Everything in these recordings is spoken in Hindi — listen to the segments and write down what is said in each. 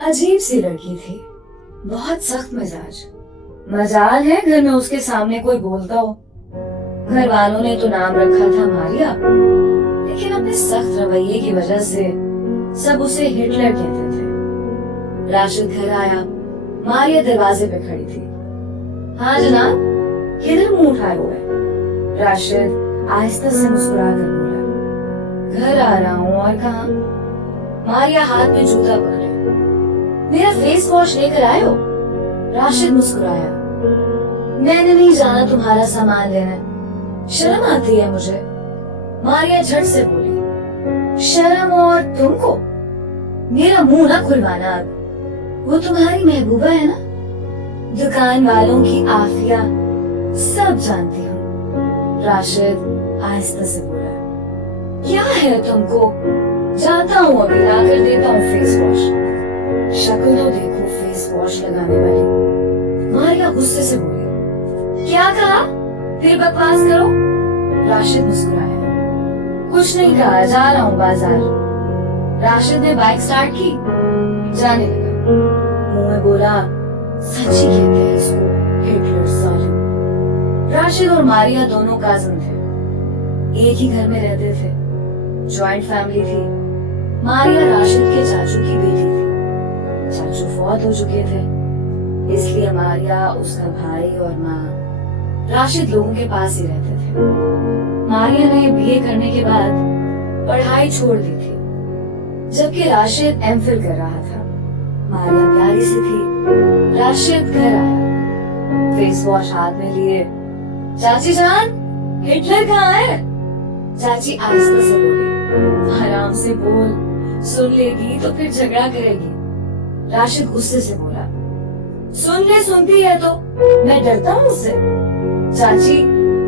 अजीब सी लड़की थी, बहुत सख्त मिजाज। मजाल है घर में उसके सामने कोई बोलता हो। घर वालों ने तो नाम रखा था मारिया, लेकिन अपने सख्त रवैये की वजह से सब उसे हिटलर कहते थे। राशिद घर आया, मारिया दरवाजे पे खड़ी थी। हाँ जनाब, किधर मुंह उठाए हुए? राशिद आहिस्ता से मुस्कुरा कर बोला, घर आ रहा हूँ। और कहाँ? मारिया हाथ में जूता पकड़े। मेरा फेस वॉश लेकर आए हो? राशिद मुस्कुराया। मैंने नहीं जाना तुम्हारा सामान लेने, शर्म आती है मुझे। मारिया झट से बोली, शर्म और तुमको? मेरा मुंह ना खुलवाना अब, वो तुम्हारी महबूबा है ना, दुकान वालों की आफिया सब जानती हूँ। राशिद आहिस्ता से बोला, क्या है तुमको? जाता हूँ अभी, लाकर देता हूँ फेस वॉश। शक्ल तो देखो फेस वॉश लगाने वाली। मारिया गुस्से से बोली, क्या कहा? फिर बकवास करो। राशिद मुस्कुराया, कुछ नहीं कहा, जा रहा हूँ बाजार। राशिद ने बाइक स्टार्ट की, जाने लगा। मुंह में बोला, सच्ची कहते हैं इसको, हिटलर साले। राशिद और मारिया दोनों काजिन थे, एक ही घर में रहते थे। जॉइंट फैमिली थी। मारिया राशिद के चाचू की बेटी थी। चाचू फौत हो चुके थे, इसलिए मारिया, उसका भाई और माँ राशिद लोगों के पास ही रहते थे। मारिया ने बीए करने के बाद पढ़ाई छोड़ दी थी, जबकि राशिद एमफिल कर रहा था। मारिया प्यारी सी थी। राशिद घर आया, फेस वॉश हाथ में लिए। चाची जान, हिटलर कहाँ है? चाची आहिस्ता से बोली, आराम से बोल, सुन लेगी तो फिर झगड़ा करेगी। राशिद गुस्से से बोला, सुन ले, सुनती है तो मैं डरता हूँ उससे। चाची,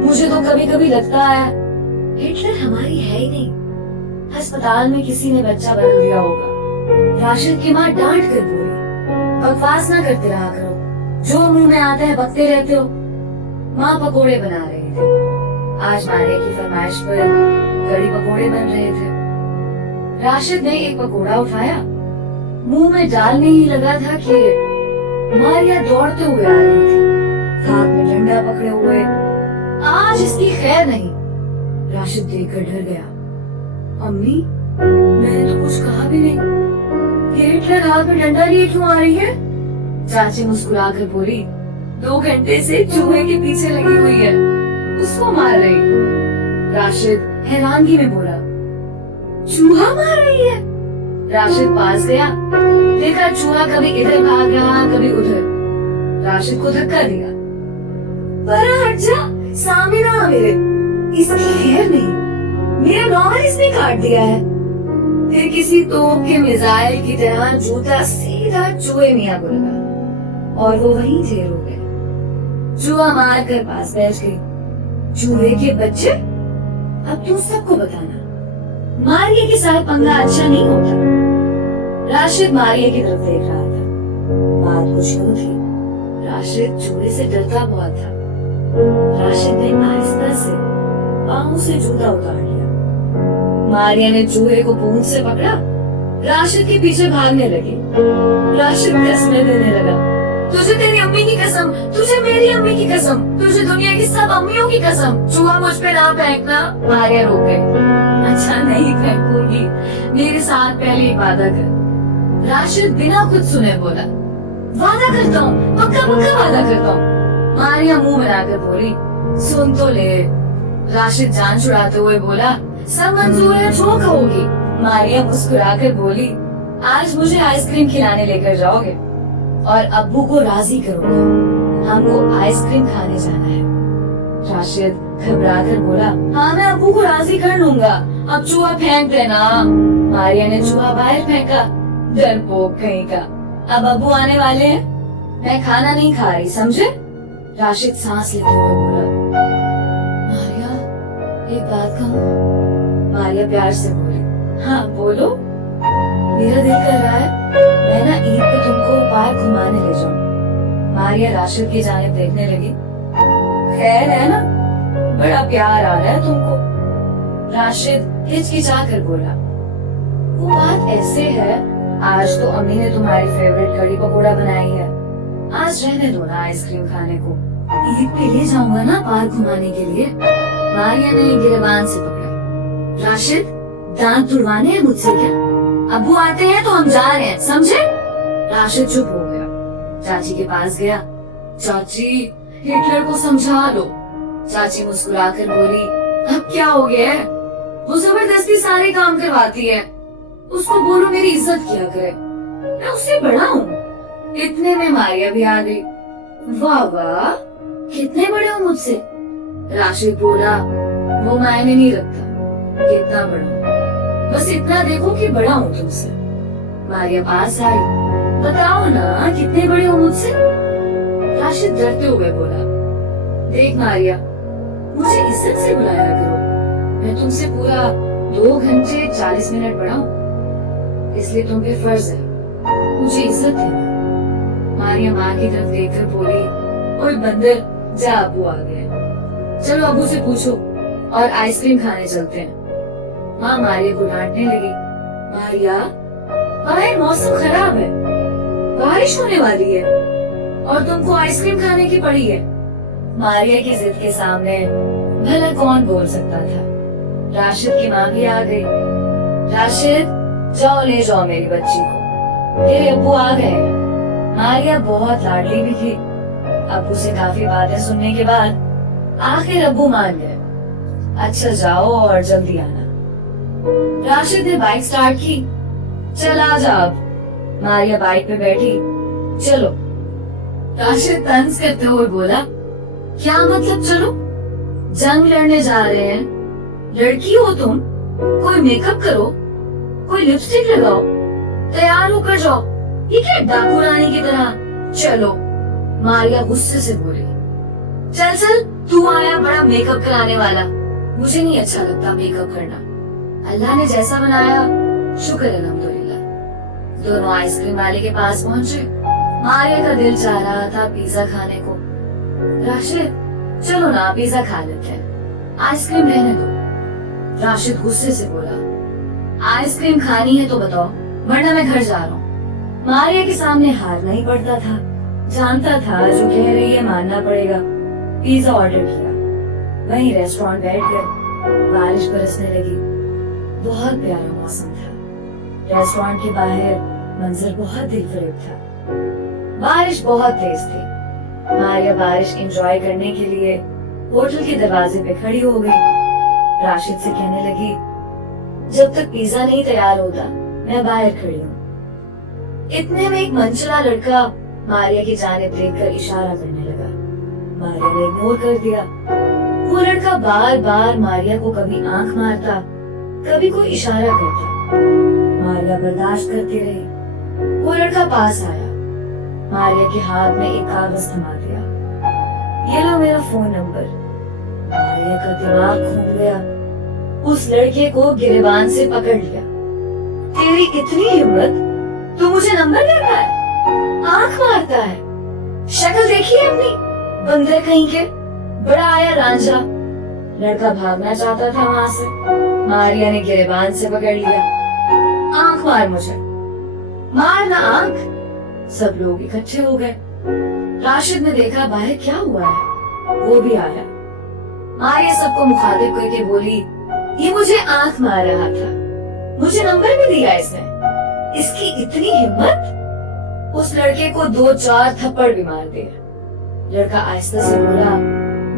मुझे तो कभी कभी लगता है हिटलर हमारी है ही नहीं, अस्पताल में किसी ने बच्चा बदल दिया होगा। राशिद की माँ डांट कर बोली, बकवास ना करते रहा करो, जो मुंह में आता है बकते रहते हो। माँ पकोड़े बना रही थी। आज मारिया की फरमाइश पर कड़ी पकोड़े बन रहे थे। राशिद ने एक पकोड़ा उठाया, मुंह में डालने ही लगा था कि मारिया दौड़ते हुए आ रही थी, हाथ में डंडा पकड़े हुए। आज इसकी खैर नहीं। राशिद देखकर डर गया। अम्मी, मैंने तो कुछ कहा भी नहीं, ये हिटलर हाथ में डंडा लिए क्यों आ रही है? चाची मुस्कुराकर बोली, 2 घंटे से चूहे के पीछे लगी हुई है, उसको मार रही। राशिद हैरानगी में बोला, चूहा मार रही है? राशिद पास गया, देखा चूहा कभी इधर भाग रहा, कभी उधर। राशिद को धक्का दिया, पर हट जा, सामने ना मेरे, इसकी खैर नहीं, मेरा नॉर्मल इसने काट दिया है। फिर किसी तोप के मिसाइल की तरह जूता सीधा चूहे मियां को लगा और वो वहीं ढेर हो गए। चूहा मार कर पास बैठ गई। चूहे के बच्चे, अब तुम सबको बताना, मारिया के साथ पंगा अच्छा नहीं होता। राशिद मारिया की तरफ देख रहा था। बात कुछ यूं थी, राशिद चूहे से डरता बहुत था। राशिद ने आहिस्ता से पांव से जूता उतार लिया। मारिया ने चूहे को पूंछ से पकड़ा, राशिद के पीछे भागने लगी। राशिद कसमें देने लगा, तुझे तेरी अम्मी की कसम, तुझे मेरी अम्मी की कसम, तुझे दुनिया की सब अम्मियों की कसम, चूहा मुझ पे ना फेंकना। मारिया रोक गई। अच्छा नहीं फेंकूंगी, मेरे साथ पहले ही वादा कर। राशिद बिना कुछ सुने बोला, वादा करता हूँ, पक्का पक्का वादा करता हूँ। मारिया मुंह बनाकर बोली, सुन तो ले। राशिद जान छुड़ाते हुए बोला, सब मंजूर है, जो कहोगी। मारिया मुस्कुराकर बोली, आज मुझे आइसक्रीम खिलाने लेकर जाओगे और अब्बू को राजी करोगे, हमको आइसक्रीम खाने जाना है। राशिद घबरा कर बोला, हाँ मैं अब्बू को राजी कर लूंगा, अब चूहा फेंक देना। मारिया ने चूहा बाहर फेंका। डरपोक कहीं का, अब अब्बू आने वाले हैं, मैं खाना नहीं खा रही, समझे? राशिद सांस लेते हुए बोला, मारिया एक बात कहूँ? मारिया प्यार से बोली, हाँ बोलो। मेरा दिल कर रहा है मैं ना ईद पे तुमको पार्क घुमाने ले जाऊं। मारिया राशिद की जानिब देखने लगी, खैर है ना, बड़ा प्यार आ रहा है तुमको। राशिद हिचकिचा कर बोला, वो बात ऐसे है, आज तो अम्मी ने तुम्हारी फेवरेट कड़ी पकोड़ा बनाई है। आज रहने दो ना आइसक्रीम खाने को। ईद पे ले जाऊंगा ना पार्क घुमाने के लिए। मारिया ने गिरबान से पकड़ा। राशिद, दांत तुड़वाने हैं मुझसे क्या? अब्बू आते हैं तो हम जा रहे हैं, समझे? राशिद चुप हो गया। चाची के पास गया। चाची, हिटलर को समझा लो। चाची मुस्कुराकर बोली, अब क्या हो गया है? वो जबरदस्ती सारे काम करवाती है। उसको बोलो मेरी इज्जत किया करे, मैं उससे बड़ा हूँ। इतने में मारिया भी आ गई। वाह वाह, कितने बड़े हो मुझसे? राशिद बोला, वो मायने नहीं रखता कितना बड़ा हूँ, बस इतना देखो कि बड़ा हूँ तुमसे। मारिया पास आई। बताओ ना कितने बड़े हो मुझसे? राशिद डरते हुए बोला, देख मारिया, मुझे इज्जत से बुलाया करो। मैं तुमसे पूरा 2 घंटे 40 मिनट बड़ा हूँ, इसलिए तुम पे फर्ज है मुझे इज्जत देना। मारिया माँ की तरफ देखकर बोली, ओए बंदर, जा अबू आ गए, चलो अबू से पूछो और आइसक्रीम खाने चलते हैं। माँ मारिया को डांटने लगी। मारिया, बाहर मौसम खराब है, बारिश होने वाली है और तुमको आइसक्रीम खाने की पड़ी है। मारिया की जिद के सामने भला कौन बोल सकता था। राशिद की माँ भी आ गई। राशिद, जाओ ले जाओ मेरी बच्ची को, तेरे अब्बू आ गए हैं। मारिया बहुत लाडली भी थी। अब्बू से काफी बातें सुनने के बाद आखिर अब्बू मान गए। अच्छा जाओ और जल्दी आना। राशिद ने बाइक स्टार्ट की। चल आ जा अब। मारिया बाइक पे बैठी। चलो। राशिद तंज करते हुए बोला, क्या मतलब चलो? जंग लड़ने जा रहे हैं, लड़की हो तुम, कोई मेकअप करो, कोई लिपस्टिक लगाओ, तैयार होकर जाओ। ये क्या डाकू रानी की तरह? चलो। मारिया गुस्से से बोली, चल चल, तू आया बड़ा मेकअप कराने वाला। मुझे नहीं अच्छा लगता मेकअप करना। अल्लाह ने जैसा बनाया शुक्र अल्हम्दुलिल्लाह। दोनों आइसक्रीम वाले के पास पहुंचे। मारिया का दिल चाह रहा था पिज्जा खाने को। राशिद, चलो ना पिज्जा खा लेते हैं, आइसक्रीम रहने दो। राशिद गुस्से से बोला, आइसक्रीम खानी है तो बताओ, वरना मैं घर जा रहा हूँ। मारिया के सामने हारना ही पड़ता था। जानता था जो कह रही है मानना पड़ेगा। पिज्जा ऑर्डर किया। वहीं रेस्टोरेंट बैठ गए। बारिश बरसने लगी। बहुत प्यारा मौसम था। रेस्टोरेंट के बाहर मंजर बहुत दिलफरेब था। बारिश बहुत तेज थी। मारिया बारिश एंजॉय करने के लिए होटल के दरवाजे पे खड़ी हो गई। राशिद से कहने लगी, जब तक पिज्जा नहीं तैयार होता मैं बाहर खड़ी हूँ। इतने में एक मनचला लड़का मारिया की जानिब देखकर इशारा करने लगा। मारिया ने इग्नोर कर दिया। वो लड़का बार बार मारिया को कभी आंख मारता, कभी कोई इशारा करता। मारिया बर्दाश्त करती रही। वो लड़का पास आया। मारिया के हाथ में एक कागज थमा दिया। ये लो मेरा फोन नंबर। मारिया का दिमाग घूम गया। उस लड़के को गिरबान से पकड़ लिया। तेरी इतनी हिम्मत, तू मुझे नंबर देता है, आंख मारता है। शक्ल देखी है अपनी, बंदर कहीं के। बड़ा आया रांझा। लड़का भागना चाहता था वहां से। मारिया ने गिरबान से पकड़ लिया। आंख मार मुझे, मार ना आंख। सब लोग इकट्ठे हो गए। राशिद ने देखा बाहर क्या हुआ है, वो भी आया। मारिया सबको मुखातिब करके बोली, ये मुझे आंख मार रहा था, मुझे नंबर भी दिया इसने। इसकी इतनी हिम्मत। उस लड़के को 2-4 थप्पड़ भी मार दिए। लड़का आहिस्ता से बोला,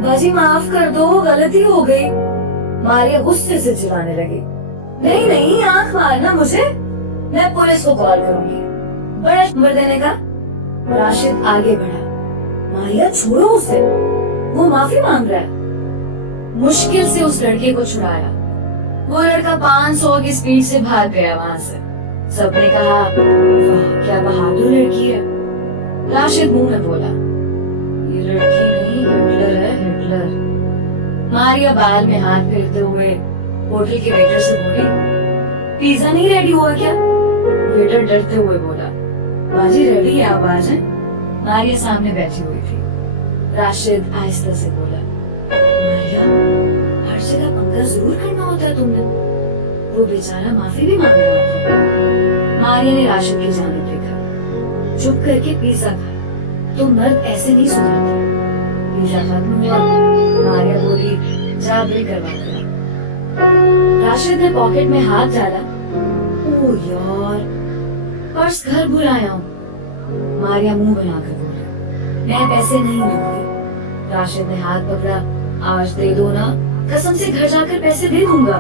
बाजी माफ कर दो, गलती हो गई। मारिया गुस्से से चिल्लाने लगी, नहीं नहीं, आंख मारना मुझे, मैं पुलिस को कॉल करूंगी। बड़ा नंबर देने का। राशिद आगे बढ़ा। मारिया छोड़ो उसे, वो माफी मांग रहा है। मुश्किल से उस लड़के को छुड़ाया। वो लड़का 500 की स्पीड से भाग गया वहां से। सबने कहा, वाह क्या बहादुर लड़की है। राशिद मुंह में बोला, ये लड़की नहीं, हिटलर है, हिटलर। मारिया बाल में हाथ फेरते हुए होटल के वेटर से बोली, पिज्जा नहीं रेडी हुआ क्या? वेटर डरते हुए बोला, बाजी रेडी है, आप आ जाएं। मारिया सामने बैठी हुई थी। राशिद आहिस्ता से बोला, मारिया, हर जगह पंगा जरूर करना होता है तुमने। वो बेचारा माफी भी मांग रहा था। मारिया ने राशिद की जानिब देखा। चुप करके पिज्जा खाया। तो मर्द ऐसे नहीं सुधरते। पिज्जा खत्म हुआ। मारिया बोली, जा बिल करवा कर। राशिद ने पॉकेट में हाथ डाला। ओ यार, पर्स घर भूल आया हूँ। मारिया मुंह बनाकर बोली, मैं पैसे नहीं दूंगी। राशिद ने हाथ पकड़ा। आज दे दो ना, कसम से घर जाकर पैसे दे दूंगा,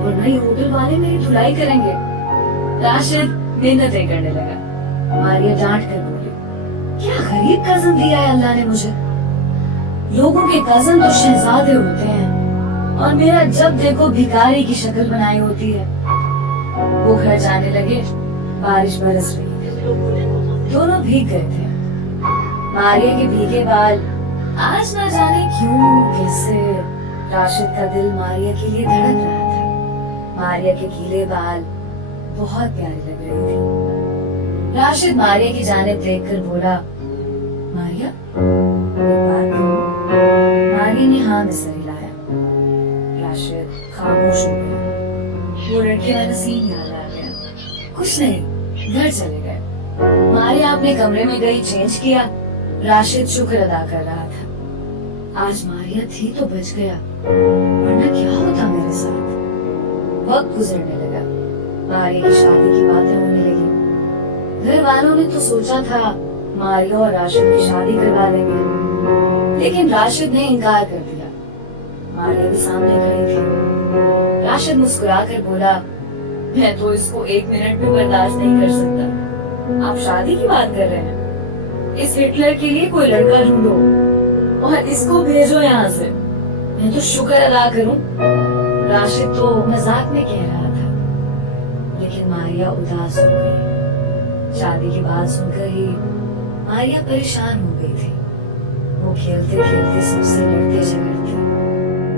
वरना ये होटल वाले मेरी धुलाई करेंगे। राशिद मिन्नतें करने लगा। मारिया डांट कर बोली, क्या गरीब कजन दिया है अल्लाह ने मुझे। लोगों के कजन तो शहजादे होते हैं और मेरा जब देखो भिखारी की शक्ल बनाई होती है। वो घर जाने लगे। बारिश बरस रही थी। दोनों भीग गए थे। मारिया के भीगे बाल आज ना जाने क्यों कैसे राशिद का दिल मारिया के लिए धड़क रहा था। मारिया के गीले बाल बहुत प्यारी लग रही थी। राशिद मारिया की जानिब देखकर बोला, मारिया एक बात कहूं? मारिया ने हाँ में सर हिलाया। राशिद खामोश हो गया। वो लड़के वाला सीन याद आ गया। कुछ नहीं, घर चले गए। मारिया अपने कमरे में गई, चेंज किया। राशिद शुक्र अदा कर रहा था। आज मारिया थी तो बच गया, वरना क्या होता मेरे साथ। वक्त गुजरने लगा। मारिया की शादी की बातें होने लगी। घर वालों ने तो सोचा था मारिया और राशिद की शादी करवा देंगे, लेकिन राशिद ने इनकार कर दिया। मारिया भी सामने खड़ी थी। राशिद मुस्कुराकर बोला, मैं तो इसको 1 मिनट भी बर्दाश्त नहीं कर सकता। आप शादी की बात कर रहे हैं? इस हिटलर के लिए कोई लड़का ढूंढो और इसको भेजो यहाँ से। मैं तो शुक्र अदा करूं। राशिद तो मजाक में कह रहा था, लेकिन मारिया उदास हो गई। शादी की बात सुनकर ही मारिया परेशान हो गई थी। वो खेलते खेलते सबसे लड़ते झगड़ते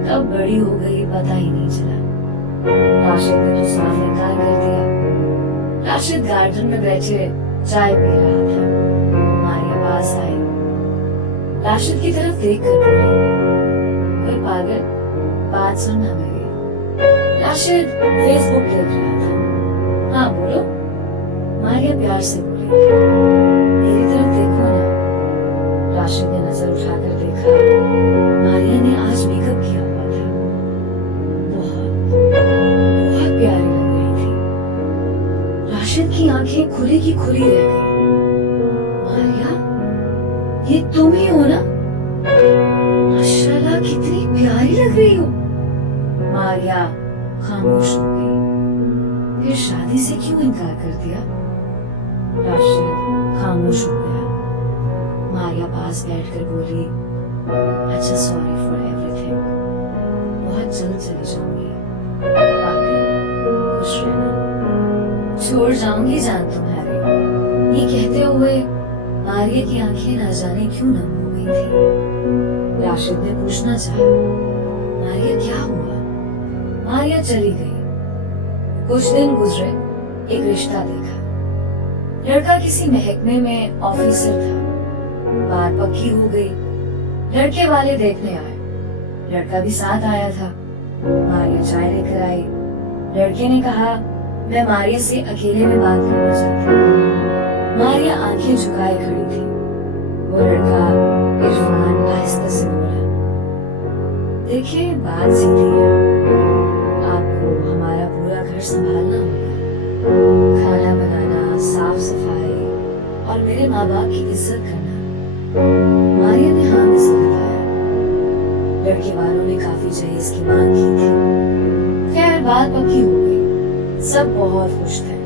कब बड़ी हो गई पता ही नहीं चला। राशिद ने तो साफ इनकार कर दिया। राशिद गार्डन में बैठे चाय पी रहा था। मारिया पास आई। राशिद की तरफ देख कर बोली, कोई पागल, बात सुनना मेरी। राशिद फेसबुक देख रहा था। हाँ बोलो। मारिया प्यार से बोली, मेरी तरफ देखो ना। राशिद ने नजर उठाकर देखा। मारिया ने आज मेकअप किया हुआ था। बहुत बहुत प्यारी लग रही थी। राशिद की आंखें खुली की खुली रह गई। मारिया, ये तुम ही हो ना? माशाल्लाह, कितनी प्यारी लग रही हो। मारिया खामोश हो गई। फिर शादी से क्यों इनकार कर दिया? राशिद खामोश हो गया। मारिया पास बैठकर बोली, अच्छा सॉरी फॉर एवरीथिंग। बहुत जल्द चली जाऊंगी। खुश रहना। छोड़ जाऊंगी जान तुम्हारी। ये कहते हुए मारिया की आंखें ना जाने क्यों नम हो गई थी। राशिद ने पूछना चाहा, मारिया क्या हुआ? मारिया चली गई। कुछ दिन गुजरे। एक रिश्ता देखा। लड़का किसी महकमे में ऑफिसर था। बात पक्की हो गई। लड़के वाले देखने आए। लड़का भी साथ आया था। मारिया चाय लेकर आई। लड़के ने कहा, मैं मारिया से अकेले में बात करना चाहती हूँ। मारिया आंखें झुकाए खड़ी थी। वो लड़का इरफान आहिस्ता से बोला, देखिए बात सीधी है। आपको हमारा पूरा घर संभालना होगा, खाना बनाना, साफ सफाई और मेरे माँ बाप की इज्जत करना। मारिया ने हाँ में सर हिलाया। लड़के वालों ने काफी जहेज की मांग की थी। खैर बात पक्की हो गई। सब बहुत खुश थे,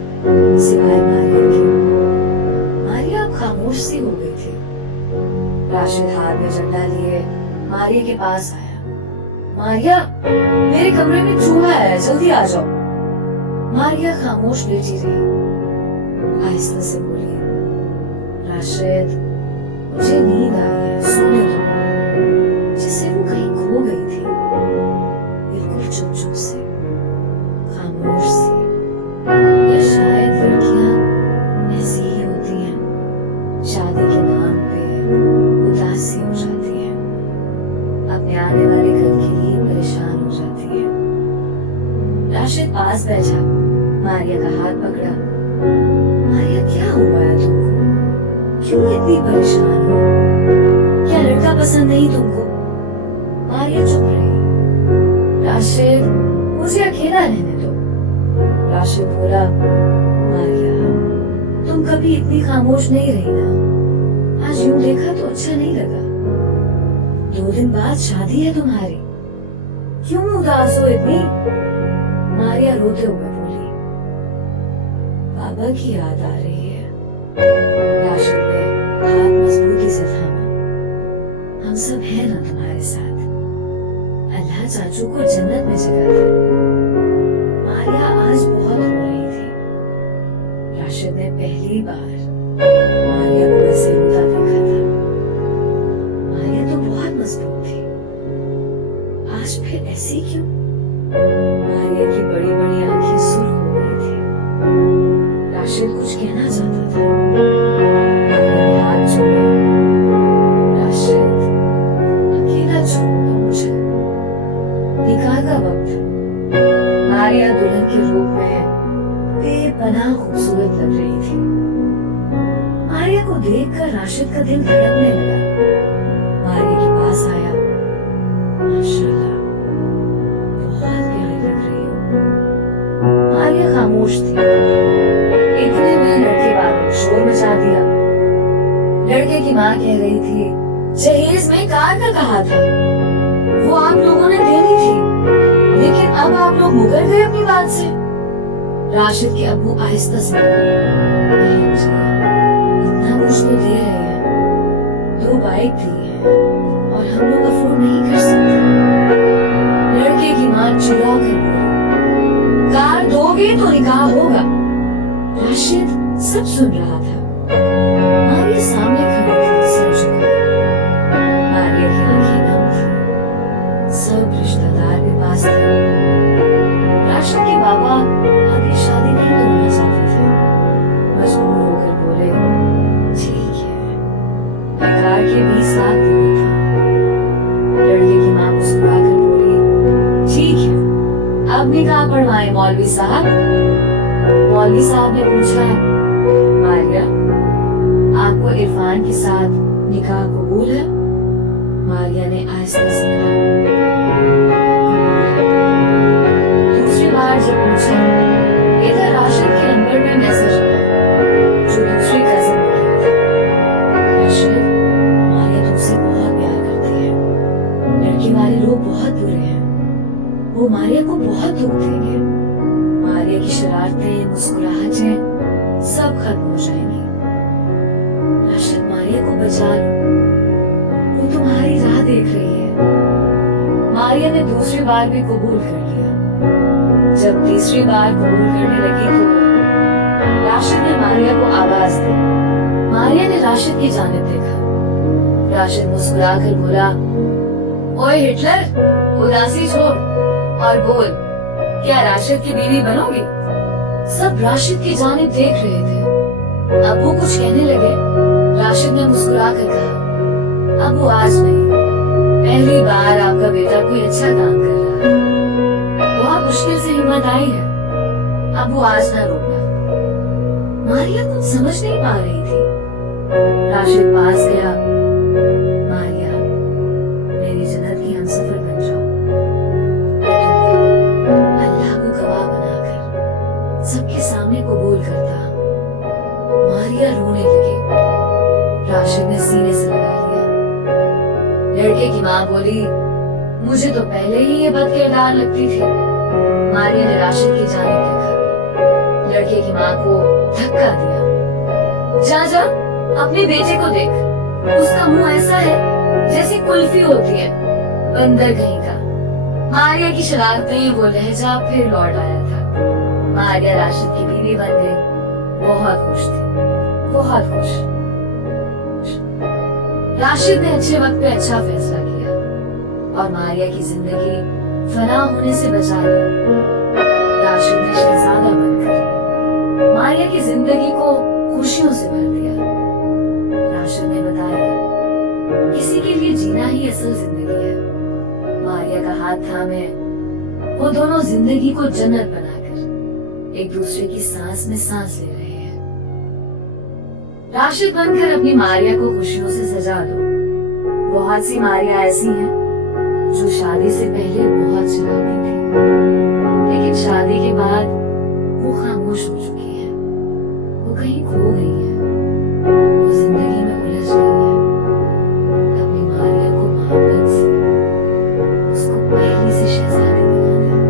सिवाय मारिया के। मारिया खामोश सी हो गई थी। राशिद हाथ में झंडा लिए मारिया के पास आया। मारिया, मेरे कमरे में चूहा है, जल्दी आ जाओ। मारिया खामोश लेटी रही। आहिस्ता से बोली, राशिद, मुझे नींद आई है, सोने दो। जैसे वो कहीं खो गई थी। बिल्कुल चुप चुप से, खामोश सी। या शायद लड़कियां ऐसी ही होती हैं, शादी के नाम पे उदासी हो जाती है, अपने आने वाले घर के लिए परेशान हो जाती है। राशिद पास बैठा, मारिया का हाथ पकड़ा। मारिया, क्या हुआ है तुमको? क्यों इतनी परेशान हो? क्या लड़का पसंद नहीं तुमको? मारिया चुप रही। राशिद, मुझे अकेला रहने दो। राशिद बोला, मारिया, तुम कभी इतनी खामोश नहीं रही ना। आज यूं देखा तो अच्छा नहीं लगा। 2 दिन बाद शादी है तुम्हारी, क्यों उदास हो इतनी? मारिया रोते हुए बोली, बाबा की याद आ रही है। राशिद ने हाथ मजबूती से थामा। हम सब हैं ना तुम्हारे साथ। अल्लाह चाचू को जन्नत में जगह दे। मारिया आज बहुत रो रही थी। राशिद ने पहली बार मारिया को ऐसे रोता देखा था। मारिया तो बहुत मजबूत थी, आज फिर ऐसी क्यों? मारिया की बड़ी बड़ी आंखें सुर्ख हो गई थी। राशिद कुछ कहना चाहता था। मारिया ने हाथ जोड़ा। राशिद, अकेला छोड़ दो मुझे। निकाह का वक्त। मारिया दुल्हन के रूप में बेपनाह खूबसूरत लग रही थी। मारिया को देखकर राशिद का दिल धड़कने लगा। मारिया के पास आया। माशाल्लाह, बहुत प्यारी लग रही हो। मारिया खामोश थी। इतने में लड़के वालों ने शोर मचा दिया। लड़के की माँ कह रही थी, जहेज में कार का कहा था, वो आप लोगों ने देनी थी, लेकिन अब आप लोग मुकर गए अपनी बात से। राशिद के अब्बू आहिस्ता से बोले, बहन जी, इतना कुछ तो दे रहे हैं, 2 बाइक दी है और हम लोग अफोर्ड नहीं कर सकते। लड़के की माँ चिल्ला कर बोली, कार दोगे तो निकाह होगा। राशिद सब सुन रहा था। मारिया सामने खड़ी थी, सर झुकाए। मारिया की आंखें नम थी। सब रिश्तेदार भी पास थे। राशिद के बाबा आगे शादी नहीं तोड़ना चाहते थे। मजबूर होकर बोले, ठीक है, मैं कार के 20 लाख देने था। लड़के की माँ मुस्कुराकर बोली, ठीक है, अब निकाह पढ़वाए मौलवी साहब। मौलवी साहब ने पूछा, मारिया, आपको इरफान के साथ निकाह कबूल है? मारिया ने आहिस्ता से कहा, दूसरी बार जब पूछा, इधर राशिद के नंबर में मैसेज आया जो दूसरी कजिन ने किया था। राशिद, मारिया तुमसे बहुत प्यार करती है। लड़के वाले लोग बहुत बुरे हैं, वो मारिया को बहुत दुख देंगे। मारिया की शरारतें, मुस्कुराहटें सब खत्म हो जाएंगी। राशिद, मारिया को बचा लो, वो तुम्हारी राह देख रही है। मारिया ने दूसरी बार भी कबूल कर लिया। जब तीसरी बार कबूल करने लगी तो राशिद ने मारिया को आवाज दी। मारिया ने राशिद की जानिब देखा। राशिद मुस्कुराकर बोला, ओए हिटलर, उदासी छोड़ और बोल, क्या राशिद की बीवी बनोगी? सब राशिद की जानिब देख रहे थे। अब्बू कुछ कहने लगे। राशिद ने मुस्कुराकर कहा, अब्बू आज नहीं, पहली बार आपका बेटा कोई अच्छा काम कर रहा है, बहुत मुश्किल से हिम्मत आई है। अब्बू आज ना रोकना। मारिया कुछ समझ नहीं पा रही थी। राशिद पास गया। मारिया, मेरी जन्नत की हमसफर बन जाओ। अल्लाह को गवाह बनाकर सबके सामने कबूल करता। मारिया रोने लगी। राशिद ने सीने से लगा लिया। लड़के की माँ बोली, मुझे तो पहले ही ये बदकिरदार लगती थी। मारिया ने राशिद की जानिब देखा। लड़के की माँ को धक्का दिया। जा जा, अपने बेटे को देख, उसका मुंह ऐसा है जैसे कुल्फी होती है, बंदर कहीं का। मारिया की शरारतें, वो लहजा फिर लौट आया था। मारिया राशिद की बीवी बन गई। बहुत खुश थी, बहुत खुश। राशिद ने अच्छे वक्त पे अच्छा फैसला किया और मारिया की जिंदगी फना होने से बचा ली। राशिद ने शहजादा बनकर मारिया की जिंदगी को खुशियों से भर दिया। राशिद ने बताया, किसी के लिए जीना ही असल जिंदगी है। मारिया का हाथ थामे वो दोनों जिंदगी को जन्नत बनाकर एक दूसरे की सांस में सांस ले रहे हैं। राशिद बनकर अपनी मारिया को खुशियों से सजा दो। बहुत सी मारिया ऐसी हैं जो शादी से पहले बहुत शरारती थी, लेकिन शादी के बाद वो खामोश हो चुकी है, वो कहीं खो गई है।